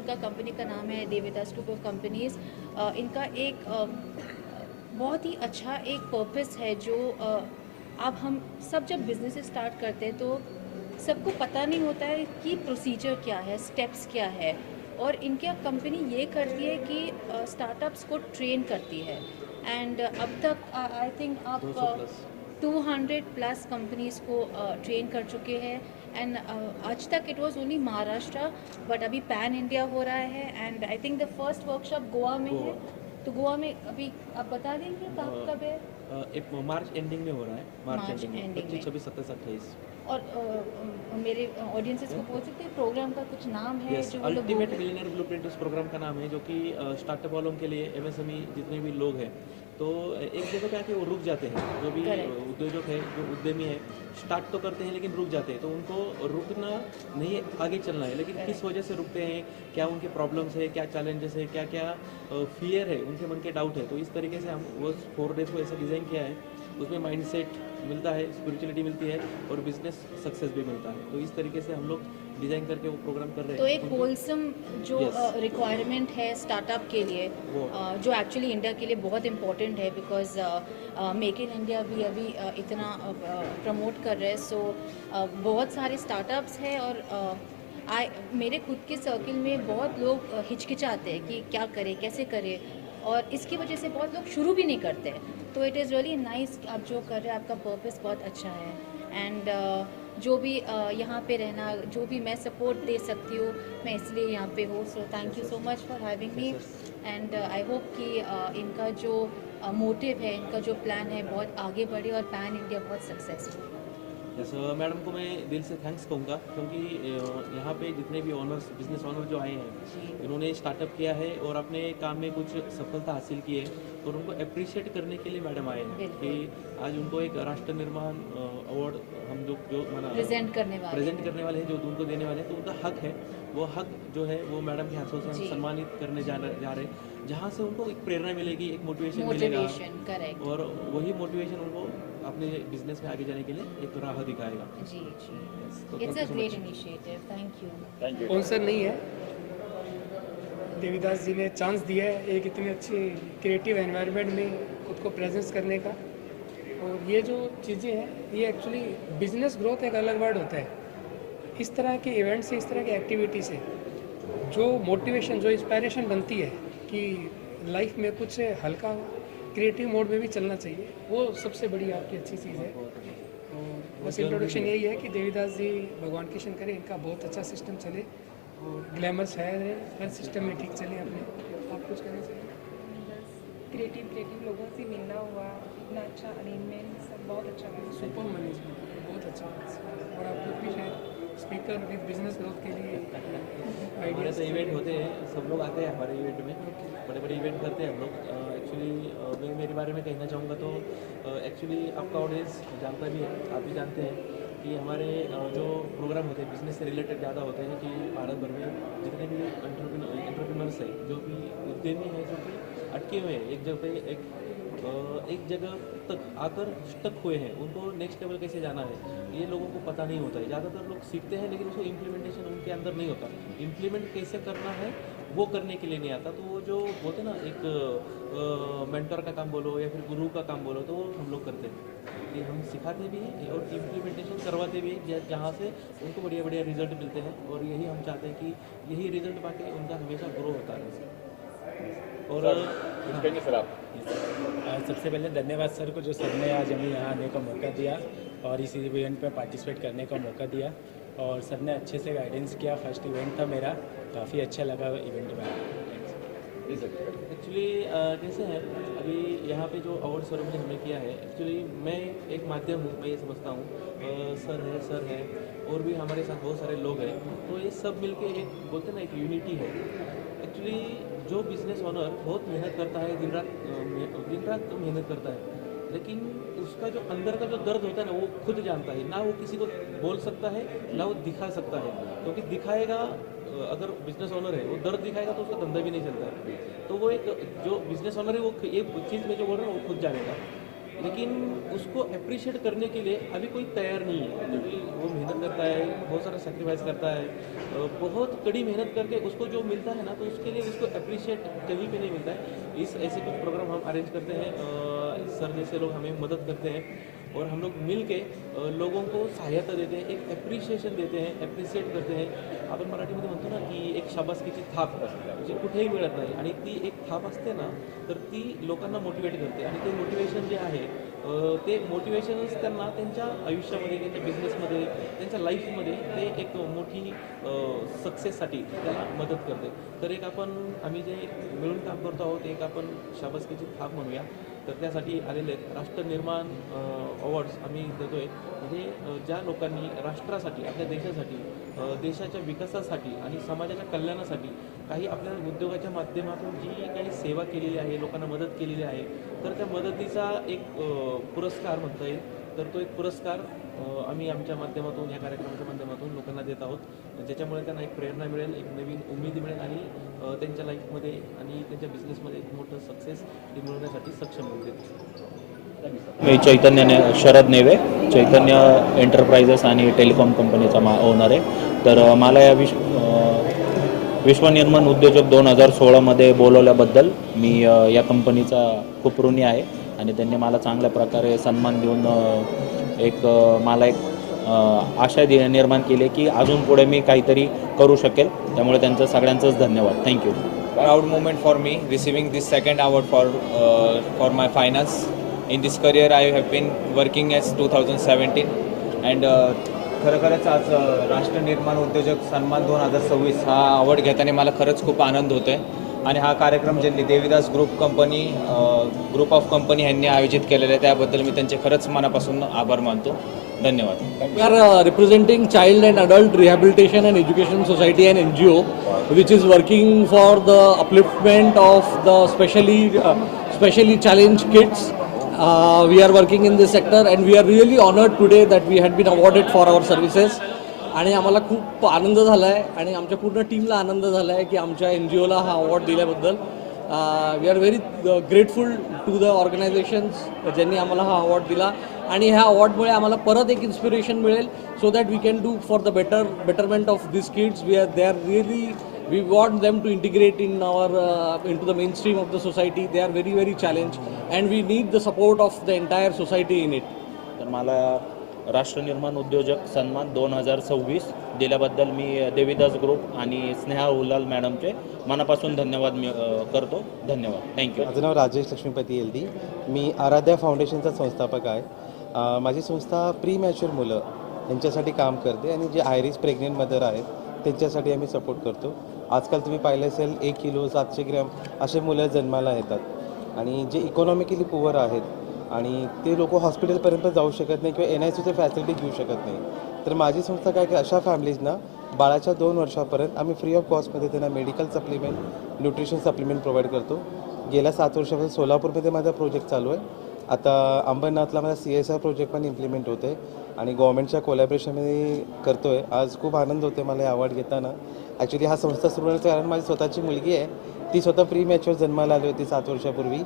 इनका कंपनी का नाम है देविदास ग्रुप ऑफ कंपनीज़। इनका एक बहुत ही अच्छा एक पर्पस है जो अब हम सब जब बिज़नेस स्टार्ट करते हैं तो सबको पता नहीं होता है कि प्रोसीजर क्या है, स्टेप्स क्या है। और इनकी कंपनी ये करती है कि स्टार्टअप्स को ट्रेन करती है। एंड अब तक आई थिंक आप 200 प्लस 200 प्लस कंपनीज़ को ट्रेन कर चुके हैं। एंड आज तक इट वाज ओनली महाराष्ट्र, बट अभी पैन इंडिया हो रहा है। And I think the first workshop Goa में है। तो गोवा में अभी आप बता देंगे कब है? एक मार्च एंडिंग में हो रहा है, मार्च मार्च एंडिंग में एंडिंग 25, में। 26, 27, 28। और मेरे ऑडियंसेस को बोल सकते हैं प्रोग्राम का कुछ नाम है यस, जो वो लोग अल्टीमेट बिलियनर ब्लूप्रिंट उस प्रोग्राम का नाम है, जो कि स्टार्टअप वालों के लिए, एमएसएमई जितने भी लोग हैं, तो एक जगह पे आके वो रुक जाते हैं। जो भी Correct. उद्योजक है, जो उद्यमी है, स्टार्ट तो करते हैं लेकिन रुक जाते हैं। तो उनको रुकना नहीं है, आगे चलना है, लेकिन किस वजह से रुकते हैं, क्या उनके प्रॉब्लम्स है, क्या चैलेंजेस है, क्या क्या फियर है, उनके मन के डाउट है। तो इस तरीके से हम वो 4 डेज को ऐसा डिज़ाइन किया है, उसमें माइंडसेट मिलता है, स्पिरिचुअलिटी मिलती है और बिजनेस सक्सेस भी मिलता है। तो इस तरीके से हम लोग डिज़ाइन करके वो प्रोग्राम कर रहे हैं। तो एक होलसम जो Yes. रिक्वायरमेंट है स्टार्टअप के लिए, वो जो एक्चुअली इंडिया के लिए बहुत इम्पोर्टेंट है, बिकॉज मेक इन इंडिया भी अभी इतना प्रमोट कर रहे हैं। सो बहुत सारे स्टार्टअप्स हैं और मेरे खुद के सर्किल में बहुत लोग हिचकिचाते हैं कि क्या करें, कैसे करें, और इसकी वजह से बहुत लोग शुरू भी नहीं करते। तो इट इज़ रियली नाइस आप जो कर रहे हैं, आपका पर्पस बहुत अच्छा है। एंड जो भी यहाँ पे रहना, जो भी मैं सपोर्ट दे सकती हूँ, मैं इसलिए यहाँ पे हूँ। So thank you so much for having me. And I hope कि इनका जो मोटिव है, इनका जो प्लान है, बहुत आगे बढ़े और पैन इंडिया बहुत सक्सेसफुल। यस, मैडम को मैं दिल से थैंक्स कहूँगा, क्योंकि यहाँ पे जितने भी ऑनर्स, बिजनेस ऑनर जो आए हैं, इन्होंने स्टार्टअप किया है और अपने काम में कुछ सफलता हासिल की है, और उनको अप्रिशिएट करने के लिए मैडम आए हैं कि आज उनको एक राष्ट्र निर्माण अवार्ड हम जो माना प्रेजेंट करने वाले हैं, जो उनको देने वाले हैं। तो उनका हक है, वो हक जो है वो मैडम के हाथों से हम सम्मानित करने जा रहे हैं, जहाँ से उनको एक प्रेरणा मिलेगी, एक मोटिवेशन मिलेगा, करेक्ट। और वही मोटिवेशन उनको अपने बिजनेस में आगे जाने के लिए एक राह दिखाएगा। जी जी, तो it's thank a you so great much. Initiative. Thank you. Sponsor नहीं है, देवीदास जी ने चांस दिया है एक इतनी अच्छी क्रिएटिव एनवायरनमेंट में खुद को प्रेजेंस करने का। और ये जो चीज़ें हैं, ये एक्चुअली बिजनेस ग्रोथ एक अलग वर्ड होता है। इस तरह के इवेंट से, इस तरह की एक्टिविटी से जो मोटिवेशन, जो इंस्पायरेशन बनती है कि लाइफ में कुछ हल्का क्रिएटिव मोड में भी चलना चाहिए, वो सबसे बड़ी आपकी अच्छी चीज़ है। और बस इंट्रोडक्शन यही है कि देवीदास जी भगवान की शंकर है, इनका बहुत अच्छा सिस्टम चले और ग्लैमर शहर है, हर सिस्टम में ठीक चले। अपने आप कुछ कहना चाहिए? क्रिएटिव लोगों से मिलना हुआ, इतना अच्छा अरेंजमेंट, सब बहुत अच्छा लगा। सुपर मैनेजमेंट बहुत अच्छा। और आप लोग भी शायद स्पीकर विद बिजनेस ग्रोथ के लिए हमारे आइडियाज तो इवेंट होते हैं, सब लोग आते हैं हमारे इवेंट में, बड़े बड़े इवेंट करते हैं हम लोग। एक्चुअली मैं मेरे बारे में कहना चाहूँगा तो एक्चुअली आपका ऑडियंस जानता भी है, आप भी जानते हैं कि हमारे जो प्रोग्राम होते हैं बिजनेस से रिलेटेड ज़्यादा होते हैं, कि भारत भर में जितने भी एंटरप्रेन्योर्स हैं, जो भी उद्यमी हैं, जो कि अटके हुए हैं एक जगह पे, एक जगह तक आकर स्टक हुए हैं, उनको नेक्स्ट लेवल कैसे जाना है, ये लोगों को पता नहीं होता है। ज़्यादातर लोग सीखते हैं लेकिन उसको इम्प्लीमेंटेशन उनके अंदर नहीं होता, इम्प्लीमेंट कैसे करना है वो करने के लिए नहीं आता। तो वो जो बोलते हैं ना, एक मेंटर का काम बोलो या फिर गुरु का काम बोलो, तो वो हम लोग करते हैं कि हम सिखाते भी हैं और इम्प्लीमेंटेशन करवाते भी हैं, जहाँ से उनको बढ़िया बढ़िया रिजल्ट मिलते हैं। और यही हम चाहते हैं कि यही रिजल्ट पाके उनका हमेशा ग्रो होता है। और सर आप सबसे पहले धन्यवाद सर को, जो सर ने आज हमें यहाँ आने का मौका दिया और इस इवेंट में पार्टिसिपेट करने का मौका दिया। और सर ने अच्छे से गाइडेंस किया। फर्स्ट इवेंट था मेरा, काफ़ी अच्छा लगा इवेंट में। एक्चुअली कैसे है, अभी यहाँ पे जो अवार्ड सेरेमनी हमने किया है, एक्चुअली मैं एक माध्यम हूँ, मैं ये समझता हूँ। सर है और भी हमारे साथ बहुत सारे लोग हैं, तो ये सब मिलके एक बोलते हैं ना, एक यूनिटी है। एक्चुअली जो बिजनेस ओनर बहुत मेहनत करता है, दिन रात मेहनत करता है, लेकिन उसका जो अंदर का जो दर्द होता है ना, वो खुद जानता है। ना वो किसी को बोल सकता है, ना वो दिखा सकता है, क्योंकि दिखाएगा, अगर बिजनेस ओनर है वो दर्द दिखाएगा तो उसका धंधा भी नहीं चलता है। तो वो एक जो बिजनेस ओनर है, वो एक चीज़ में जो बोल रहा है वो खुद जानेगा। लेकिन उसको अप्रिशिएट करने के लिए अभी कोई तैयार नहीं है, क्योंकि वो मेहनत करता है, बहुत सारा सेक्रीफाइस करता है, बहुत कड़ी मेहनत करके उसको जो मिलता है ना, तो उसके लिए उसको अप्रिशिएट कहीं पे नहीं मिलता है। इस ऐसे कुछ प्रोग्राम हम अरेंज करते हैं, सर जैसे लोग हमें मदद करते हैं और हम लोग मिल के लोगों को सहायता देते हैं, एक अप्रिशिएशन देते हैं, अप्रिशिएट करते हैं. आपण मराठीमध्ये म्हणतो ना की एक शाबासकीची थाप जी कुठेही मिळत नाही आणि ती एक थाप असते ना, तर ती लोकांना मोटिवेट करते आणि ते मोटिवेशन जे आहे ते मोटिवेशनच त्यांना त्यांच्या आयुष्यामध्ये, त्यांच्या बिझनेसमध्ये, त्यांच्या लाईफमध्ये ते एक मोठी सक्सेससाठी त्याला मदत करते. तर एक आम्ही जे मिळून काम करतो आहोत, एक आपण शाबासकीची थाप म्हणूया. तर त्यासाठी आलेले आहेत राष्ट्र निर्माण अवॉर्ड्स आम्ही देतो आहे. म्हणजे ज्या लोकांनी राष्ट्रासाठी, आपल्या देशासाठी, देशाच्या विकासासाठी आणि समाजाच्या कल्याणासाठी काही आपल्या उद्योगाच्या माध्यमातून जी काही सेवा केलेली आहे, लोकांना मदत केलेली आहे, तर त्या मदतीचा एक पुरस्कार म्हणता येईल. तर तो एक पुरस्कार आम्ही आमच्या माध्यमातून, या कार्यक्रमाच्या माध्यमातून लोकांना देत आहोत, ज्याच्यामुळे त्यांना एक प्रेरणा मिळेल, एक नवीन उमेद मिळेल आणि त्यांच्या लाईफमध्ये आणि त्यांच्या बिझनेसमध्ये एक मोठं सक्सेस ते मिळवण्यासाठी सक्षम होतील. मी चैतन्य शरद नेवे, चैतन्य एंटरप्राइजेस आणि टेलिकॉम कंपनीचा ओनर आहे. तर मला या विश्वनिर्माण उद्योजक 2016मध्ये बोलवल्याबद्दल मी या कंपनीचा खूप ऋणी आहे आणि त्यांनी मला चांगल्या प्रकारे सन्मान देऊन मला एक आशा निर्माण केली की अजून पुढे मी काहीतरी करू शकेल. त्यामुळे त्यांचं सगळ्यांचंच धन्यवाद. Thank you. Proud moment for me receiving this second award for my finance. In this career I have been working as 2017 and खरोखरच आज राष्ट्र निर्माण उद्योजक सन्मान 2026 हा अवॉर्ड घेताना मला खरंच खूप आनंद होतो आहे. आणि हा कार्यक्रम ज्यांनी देवीदास ग्रुप ऑफ कंपनी यांनी आयोजित केलेला आहे त्याबद्दल मी त्यांचे खरंच मनापासून आभार मानतो. धन्यवाद. We are representing Child and Adult Rehabilitation and Education Society, an NGO, which is working for the upliftment of the specially challenged kids. We are working in this sector and we are really honored today that we had been awarded for our services. आणि आम्हाला खूप आनंद झाला आहे आणि आमच्या पूर्ण टीमला आनंद झाला आहे की आमच्या NGOला हा अवॉर्ड दिल्याबद्दल. We are very grateful to the organisations ज्यांनी आम्हाला हा अवॉर्ड दिला आणि ह्या अवॉर्डमुळे आम्हाला परत एक इन्स्पिरेशन मिळेल so that we can do for the betterment of this kids. They are really we want them to integrate into the mainstream of the society. They are very very challenged and we need the support of the entire society in it. तर मला राष्ट्र निर्माण उद्योजक सन्मान 2026 दिल्याबद्दल मी Devidas group आणि स्नेहा उलाल मॅडमचे मनापासून धन्यवाद करतो. धन्यवाद. थँक्यू. माझं नाव राजेश लक्ष्मीपती येल्दी. मी आराध्या फाउंडेशनचा संस्थापक आहे. माझी संस्था प्री मॅच्युअर मुलं यांच्यासाठी काम करते आणि जे आयरिस प्रेग्नेंट मदर आहेत त्यांच्यासाठी आम्ही सपोर्ट करतो. आजकाल तुम्ही पाहिलं असेल 1 किलो 700 ग्रॅम असे मुलं जन्माला येतात आणि जे इकॉनॉमिकली पुअर आहेत आणि ते लोक हॉस्पिटलपर्यंत जाऊ शकत नाही किंवा NICUचे फॅसिलिटी घेऊ शकत नाही. तर माझी संस्था काय की अशा फॅमिलीजना बाळाच्या 2 वर्षापर्यंत आम्ही फ्री ऑफ कॉस्टमध्ये त्यांना medical supplement, nutrition supplement provide करतो. गेल्या 7 वर्षापासून सोलापूरमध्ये माझा प्रोजेक्ट चालू आहे. आता अंबरनाथला माझा CSR प्रोजेक्ट पण इम्प्लिमेंट होतो आहे आणि गव्हर्नमेंटच्या कोलॅबरेशनमध्ये करतो आहे. आज खूप आनंद होतो आहे मला हे अवॉर्ड घेताना. ॲक्च्युली हा संस्था सुरू होण्याचं कारण माझी स्वतःची मुलगी आहे, ती स्वतः प्री मॅच्युअर जन्माला आली होती 7 वर्षापूर्वी.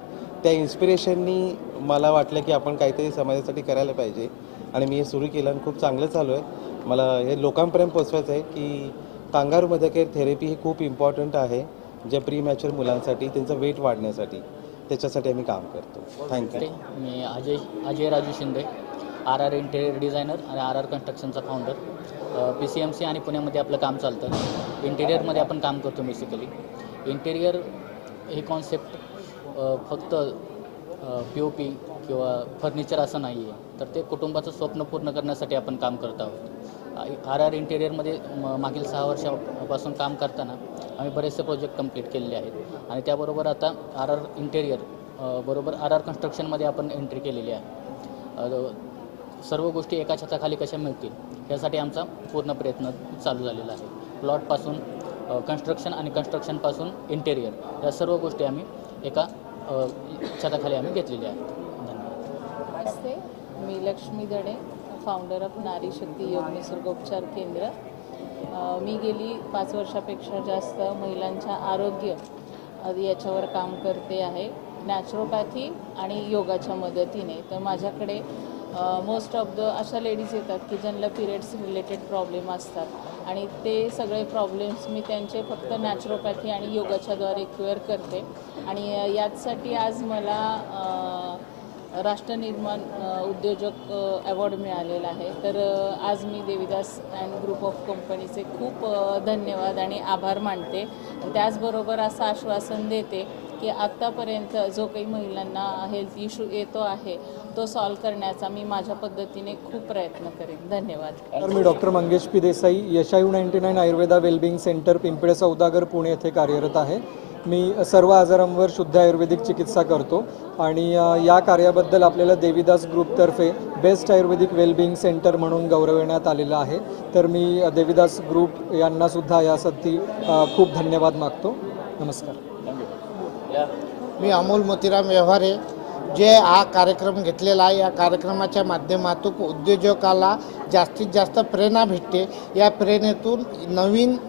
त्या इन्स्पिरेशननी मला वाटलं की आपण काहीतरी समाजासाठी करायला पाहिजे आणि मी हे सुरू केलं आणि खूप चांगलं चालू आहे. मला हे लोकांपर्यंत पोचवायचं आहे की कांगारू मदर केअर थेरपी ही खूप इम्पॉर्टंट आहे ज्या प्री मॅच्युअर मुलांसाठी, त्यांचं वेट वाढण्यासाठी. त्याच्यासाठी आम्ही काम करतो. थँक्यू. मी Ajay Raju Shinde, RR interior designer आणि RR कन्स्ट्रक्शनचा फाउंडर. PCMC आणि पुण्यामध्ये आपलं काम चालतं. इंटेरियरमध्ये आपण काम करतो. बेसिकली इंटेरियर ही कॉन्सेप्ट फक्त POP किंवा फर्निचर असं नाही आहे, तर ते कुटुंबाचं स्वप्न पूर्ण करण्यासाठी आपण काम करत आहोत. RR इंटेरियरमध्ये मागील 6 वर्षापासून काम करताना आम्ही बरेचसे प्रोजेक्ट कंप्लीट केलेले आहेत आणि त्याबरोबर आता RR इंटेरियर बरोबर RR कन्स्ट्रक्शनमध्ये आपण एंट्री केलेली आहे. सर्व गोष्टी एका छताखाली कशा मिळतील यासाठी आमचा पूर्ण प्रयत्न चालू झालेला आहे. प्लॉटपासून कन्स्ट्रक्शन आणि कन्स्ट्रक्शनपासून इंटेरियर या सर्व गोष्टी आम्ही एका छताखाली आम्ही घेतलेल्या आहेत. धन्यवाद. नमस्ते, मी लक्ष्मी दडे, फाउंडर ऑफ नारी शक्ती योग निसर्गोपचार केंद्र. मी गेली 5 वर्षापेक्षा जास्त महिलांच्या आरोग्य याच्यावर काम करते आहे. नॅचरोपॅथी आणि योगाच्या मदतीने. तर माझ्याकडे मोस्ट ऑफ द अशा लेडीज येतात की ज्यांना पिरियड्स रिलेटेड प्रॉब्लेम असतात आणि ते सगळे प्रॉब्लेम्स मी त्यांचे फक्त नॅचरोपॅथी आणि योगाच्याद्वारे क्युअर करते. आणि याचसाठी आज मला राष्ट्रनिर्माण उद्योजक अवॉर्ड मिळालेला आहे. तर आज मी देवीदास अँड ग्रुप ऑफ कंपनीचे खूप धन्यवाद आणि आभार मानते. त्याचबरोबर असं आश्वासन देते की आत्तापर्यंत जो काही महिलांना हेल्थ इश्यू येतो आहे तो सॉल्व करण्याचा मी माझ्या पद्धतीने खूप प्रयत्न करेन. धन्यवाद. तर मी doctor Mangesh P Desai, Yashayu 99 Ayurveda wellbeing centre, Pimple Saudagar, Pune येथे कार्यरत आहे. मी सर्व आजारांवर शुद्ध आयुर्वेदिक चिकित्सा करतो आणि या कार्याबद्दल आपल्याला देवीदास ग्रुपतर्फे बेस्ट आयुर्वेदिक वेलबिंग सेंटर म्हणून गौरवण्यात आलेलं आहे. तर मी देवीदास ग्रुप यांनासुद्धा यासाठी खूप धन्यवाद मागतो. नमस्कार. मी अमोल मोतीराम व्यवहारे, जे हा कार्यक्रम घेतलेला आहे, या कार्यक्रमाच्या माध्यमातून उद्योजकाला जास्तीत जास्त प्रेरणा भेटते. या प्रेरणेतून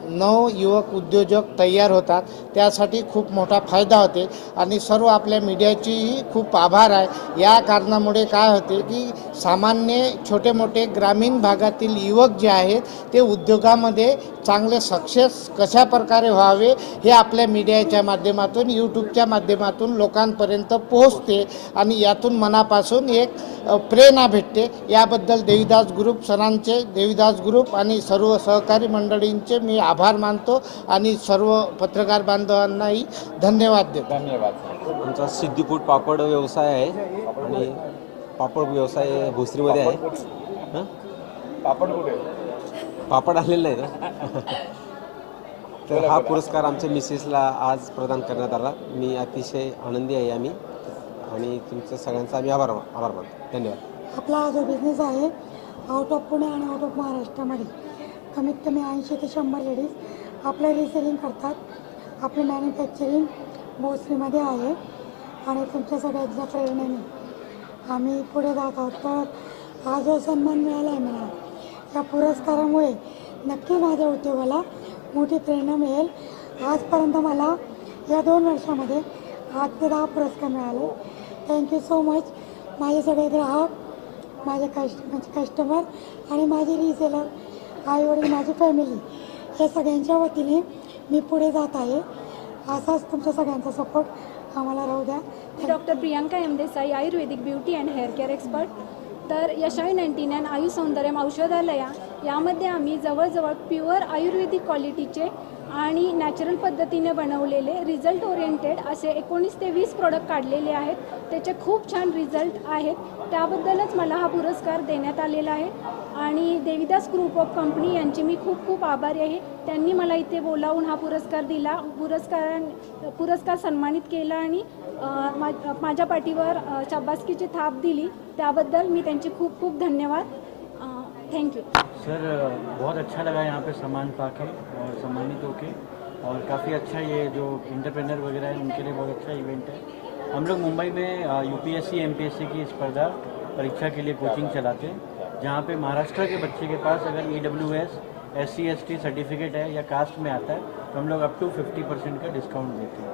नवयुवक उद्योजक तयार होतात. त्यासाठी खूप मोठा फायदा होते आणि सर्व आपल्या मीडियाचीही खूप आभार आहे. या कारणामुळे काय होते की सामान्य छोटे मोठे ग्रामीण भागातील युवक जे आहेत ते उद्योगामध्ये चांगले सक्सेस कशा प्रकारे व्हावे हे आपल्या मीडियाच्या माध्यमातून, यूट्यूबच्या माध्यमातून लोकांपर्यंत पोहोचते आणि यातून मनापासून एक प्रेरणा भेटते. याबद्दल देवीदास ग्रुप सरांचे, देवीदास ग्रुप आणि सर्व सहकारी मंडळींचे मी आभार मानतो आणि सर्व पत्रकार बांधवांनाही धन्यवाद देतो. धन्यवाद. आमचा सिद्धीपूट पापड व्यवसाय आहे आणि पापड व्यवसाय भोसरीमध्ये आहे. पापड कुठे? पापड आलेलं आहे ना. तर हा पुरस्कार आमच्या मिसेसला आज प्रदान करण्यात आला. मी अतिशय आनंदी आहे आम्ही आणि तुमचं सगळ्यांचा आम्ही आभार मानतो. धन्यवाद. आपला हा जो बिझनेस आहे आउट ऑफ पुणे आणि आउट ऑफ महाराष्ट्रामध्ये कमीत कमी 80 ते 100 लेडीज आपलं रिसेलिंग करतात. आपलं मॅन्युफॅक्चरिंग भोसरीमध्ये आहे आणि तुमच्या सगळ्यांच्या प्रेरणेने आम्ही पुढे जात आहोत. तर हा जो सन्मान मिळाला आहे मला, या पुरस्कारामुळे नक्की माझ्या उद्योगाला मोठी प्रेरणा मिळेल. आजपर्यंत मला या 2 वर्षामध्ये 8 ते 10 पुरस्कार मिळाले. Thank you so much. माझे सगळे ग्राहक, माझे कस्टमर आणि माझे रिसेलर, आईवडील, माझी फॅमिली या सगळ्यांच्या वतीने मी पुढे जात आहे. असाच तुमच्या सगळ्यांचा सपोर्ट आम्हाला राहू द्या. Doctor Priyanka M Desai, Ayurvedic beauty and hair care expert. तर यशायू 99 आयु सौंदर्यम औषधालया यामध्ये आम्ही जवळजवळ प्युअर आयुर्वेदिक क्वालिटीचे आणि नॅचरल पद्धतीने बनवलेले रिझल्ट ओरिएंटेड असे 19 ते 20 प्रोडक्ट काढलेले आहेत. त्याचे खूप छान रिझल्ट आहेत. त्याबद्दलच मला हा पुरस्कार देण्यात आलेला आहे आणि देवीदास ग्रुप ऑफ कंपनी यांची मी खूप खूप आभारी आहे. त्यांनी मला इथे बोलावून हा पुरस्कार दिला, पुरस्कार सन्मानित केला आणि माझ्या पाठीवर शाबासकीची थाप दिली. त्याबद्दल मी त्यांची खूप खूप धन्यवाद. Thank you sir. बहुत अच्छा लगा यहाँ पे सामान पाके और सम्मानित होके, और काफ़ी अच्छा ये जो इंटरप्रेनर वगैरह है उनके लिए बहुत अच्छा इवेंट है. हम लोग मुंबई में UPSC MPSC की स्पर्धा परीक्षा के लिए कोचिंग चलाते हैं, जहाँ पे महाराष्ट्र के बच्चे के पास अगर EWS SC ST सर्टिफिकेट है या कास्ट में आता है तो हम लोग अप टू 50% का डिस्काउंट देते हैं.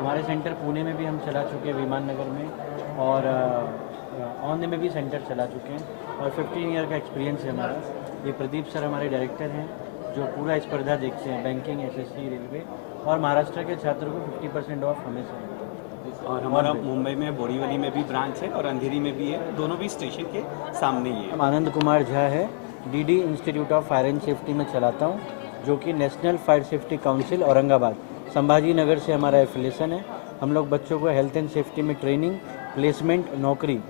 हमारे सेंटर पुणे में भी हम चला चुके हैं, विमान नगर में, और औंध में भी सेंटर चला चुके हैं और 15 ईयर का एक्सपीरियंस है हमारा. ये प्रदीप सर हमारे डायरेक्टर हैं जो पूरा स्पर्धा देखते हैं, बैंकिंग, SSC, रेलवे, और महाराष्ट्र के छात्रों को 50% ऑफ हमेशा है. और हमारा मुंबई में बोरीवली में भी ब्रांच है और अंधेरी में भी है, दोनों भी स्टेशन के सामने ही है. आनंद कुमार झा है, DD institute of fire and safety में चलाता हूँ, जो कि national fire safety council Aurangabad Sambhaji Nagar से हमारा एफिलिएशन है. हम लोग बच्चों को हेल्थ एंड सेफ्टी में ट्रेनिंग, प्लेसमेंट, नौकरी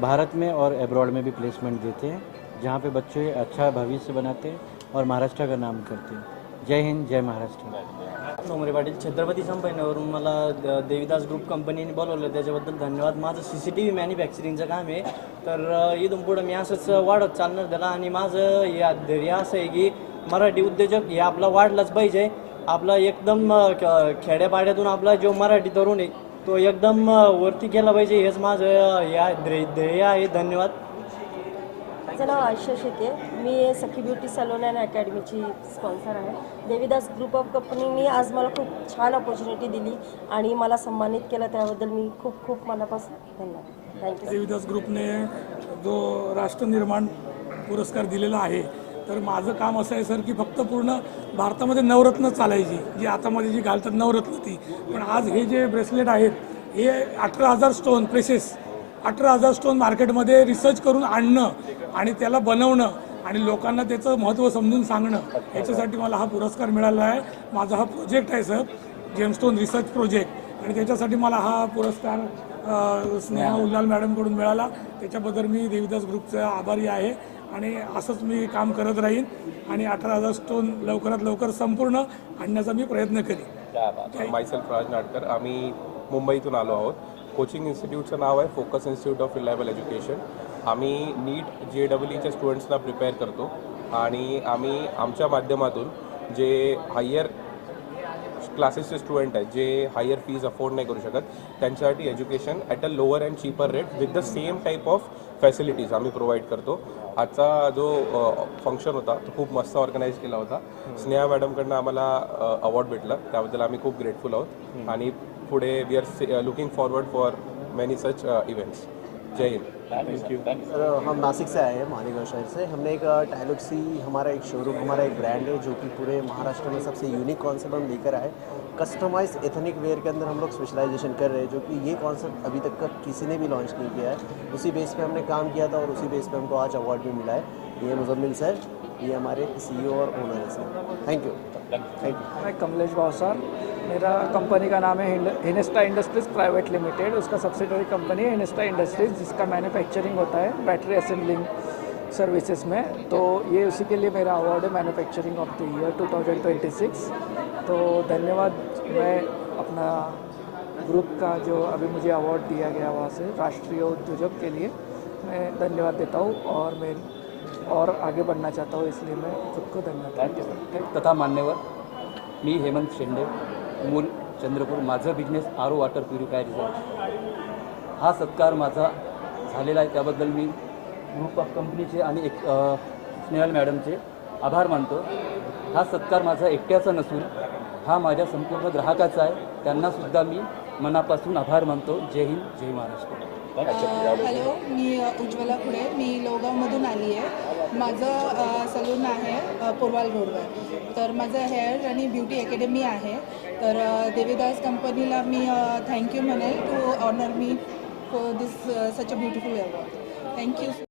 भारत में और एब्रॉड में भी प्लेसमेंट देते हैं, जहाँ पे बच्चे अच्छा भविष्य बनाते हैं और महाराष्ट्र का नाम करते हैं. जय हिंद, जय महाराष्ट्र. नोमरे पाटील, छत्रपती संभाजीनगरवरून मला देवीदास ग्रुप कंपनीने बोलवलं, त्याच्याबद्दल धन्यवाद. माझं CCTV मॅन्युफॅक्चरिंगचं काम आहे. तर इथून पुढं मी असंच वाढत चालणार त्याला आणि माझं या ध्येय असं आहे की मराठी उद्योजक हे आपला वाढलाच पाहिजे. आपला एकदम खेड्यापाड्यातून आपला जो मराठी तरुण आहे तो एकदम वरती गेला पाहिजे, हेच माझं या ध्येय आहे. धन्यवाद. माझं नाव आयशा शेके, मी सखी ब्युटी सॅलोन अँड अकॅडमीची स्पॉन्सर आहे. देवीदास ग्रुप ऑफ कंपनीने आज मला खूप छान अपॉर्च्युनिटी दिली आणि मला सन्मानित केलं, त्याबद्दल मी खूप खूप मनापासून धन्यवाद. थँक्यू. देवीदास ग्रुपने जो राष्ट्र निर्माण पुरस्कार दिलेला आहे, तर माझं काम असं आहे सर की फक्त पूर्ण भारतामध्ये नवरत्न चालायची, जी हातामध्ये जी घालतात नवरत्न ती, पण आज हे जे ब्रेसलेट आहेत हे 18,000 स्टोन प्रेसेस, 18,000 स्टोन मार्केटमध्ये रिसर्च करून आणणं आणि त्याला बनवणं आणि लोकांना त्याचं महत्त्व समजून सांगणं, याच्यासाठी मला हा पुरस्कार मिळाला आहे. माझा हा प्रोजेक्ट आहे सर, जेमस्टोन रिसर्च प्रोजेक्ट, आणि त्याच्यासाठी मला हा पुरस्कार स्नेहा उल्लाल मॅडमकडून मिळाला. त्याच्याबद्दल मी देवीदास ग्रुपचा आभारी आहे आणि असंच मी काम करत राहीन आणि 18,000 स्टोन लवकरात लवकर संपूर्ण आणण्याचा मी प्रयत्न करेन. मायसेल्फ राज नाडकर, आम्ही मुंबईतून आलो आहोत. कोचिंग इन्स्टिट्यूटचं नाव आहे focus institute of reliable education. आम्ही नीट JEEच्या स्टुडंट्सना प्रिपेअर करतो आणि आम्ही आमच्या माध्यमातून जे हायर क्लासेसचे स्टुडंट आहेत, जे हायर फीज अफोर्ड नाही करू शकत, त्यांच्यासाठी education at a lower and cheaper rate with the same type of facilities आम्ही प्रोव्हाइड करतो. आजचा जो फंक्शन होता तो खूप मस्त ऑर्गनाईज केला होता. स्नेहा मॅडमकडनं आम्हाला अवॉर्ड भेटला, त्याबद्दल आम्ही खूप ग्रेटफुल आहोत आणि पुढे we are looking forward for many such events. Jai Hind. Thank you sir. हम नासिक से आए हैं, मालेगांव शहर से. हमने एक टाइलुक्सी हमारा एक शोरूम, हमारा एक ब्रांड है जो कि पूरे महाराष्ट्र में सबसे यूनिक कॉन्सेप्ट हम लेकर आए. कस्टमाइज एथनिक वेयर के अंदर हम लोग स्पेशलाइजेशन कर रहे हैं, जो कि ये कॉन्सेप्ट अभी तक का किसी ने भी लॉन्च नहीं किया है. उसी बेस पे हमने काम किया था और उसी बेस पे हमको आज अवार्ड भी मिला है. ये मुजम्मिल सर, ये हमारे CEO और ओनर है सर. Thank you. मैं कमलेश भावसार, मेरा कंपनी का नाम है हिनेस्टा इंडस्ट्रीज़ प्राइवेट लिमिटेड. उसका सब्सिडरी कंपनी है हिनेस्टा इंडस्ट्रीज़, जिसका मैन्युफैक्चरिंग होता है बैटरी असेंबलिंग सर्विसेज में. तो ये उसी के लिए मेरा अवार्ड है मैन्युफैक्चरिंग ऑफ द ईयर 2026. तो धन्यवाद. मैं अपना ग्रुप का जो अभी मुझे अवार्ड दिया गया वहाँ से राष्ट्रीय उद्योजक के लिए मैं धन्यवाद देता हूँ और मैं और आगे बढ़ना चाहता हूँ, इसलिए मैं खुद को धन्यवाद देता हूँ. तथा मान्यवर, मी हेमंत शेंडे, मूल चंद्रपूर. माझं बिझनेस RO वॉटर प्युरिफायरचा आहे. हा सत्कार माझा झालेला आहे, त्याबद्दल मी ग्रुप ऑफ कंपनीचे आणि एक स्नेहल मॅडमचे आभार मानतो. हा सत्कार माझा एकट्याचा नसून हा माझ्या संपूर्ण ग्राहकाचा आहे, त्यांनासुद्धा मी मनापासून आभार मानतो. जय हिंद, जय महाराष्ट्र. हॅलो, मी उज्ज्वला खुडे, मी लोगावमधून आली आहे. माझं सलून आहे पोरवाल रोडवर. तर माझं हेअर आणि ब्युटी अकॅडमी आहे. तर देवीदास कंपनीला मी थँक्यू म्हणेल to honour me for this such a beautiful award. Thank you.